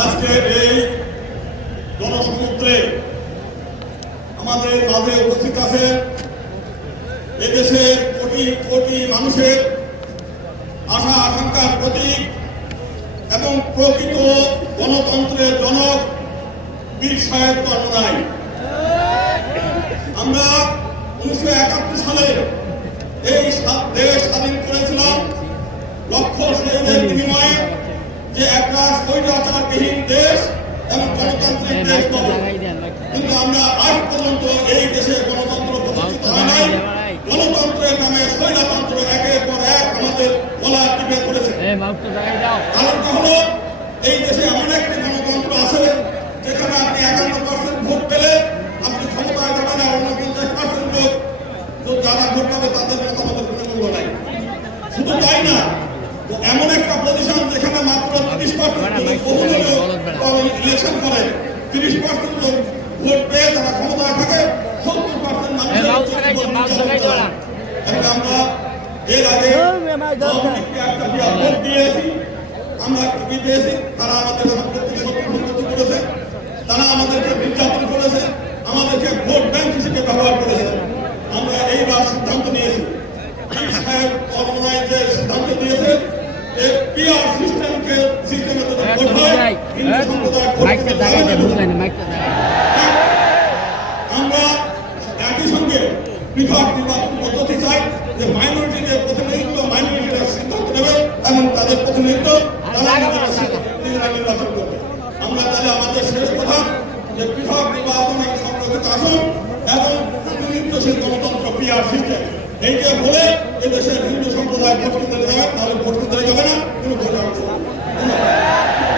আজকে এই জনসমুদ্রে আমাদের মাঝে উপস্থিত আছে এদেশের কোটি কোটি মানুষের আশা আকাঙ্ক্ষার প্রতীক এবং প্রকৃত গণতন্ত্রের জনক বীর সাহেব চন্দ্রনাই। আমরা 1971 সালে এই দেশ স্বাধীন করেছিলাম লক্ষ শহীদের বিনিময়ে, যে একটা স্বৈরাচারবিহীন দেশ এবং গণতান্ত্রিক দেশ পাবো। কিন্তু আমরা আজ পর্যন্ত এই দেশে গণতন্ত্র প্রতিষ্ঠিত হয় নাই। গণতন্ত্রের নামে স্বৈরতন্ত্র একের পর এক আমাদের গলা টিপে ধরেছে। কারণটা হলো এই দেশে এমন একটি গণতন্ত্র আছে যেখানে আপনি 51% ভোট পেলে আপনি ক্ষমতায় যাবেন, আর 49% লোক যারা ভোট পাবে তাদের মতামতের কোনো মূল্য নাই। শুধু তাই না, এমন একটা পজিশন যেখানে মাত্র 30% ইলেকশন করে, 30% লোক ভোট পেয়ে তারা ক্ষমতায় থাকে, 70% মানুষের আমরা এর আগে একটা ভোট দিয়েছি, আমরা টিভি দিয়েছি, তারা আমাদের সম্পত্তি সম্পত্তি করেছে, তারা আমাদেরকে নির্যাতন করেছে, আমাদেরকে ভোট ব্যাংক হিসেবে ব্যবহার করেছে। আমরা এইবার সিদ্ধান্ত নিয়েছি, যে সিদ্ধান্ত দিয়েছে যে পিআর সিস্টেমকে সিস্টেমে ভোট হয়, হিন্দু সম্প্রদায়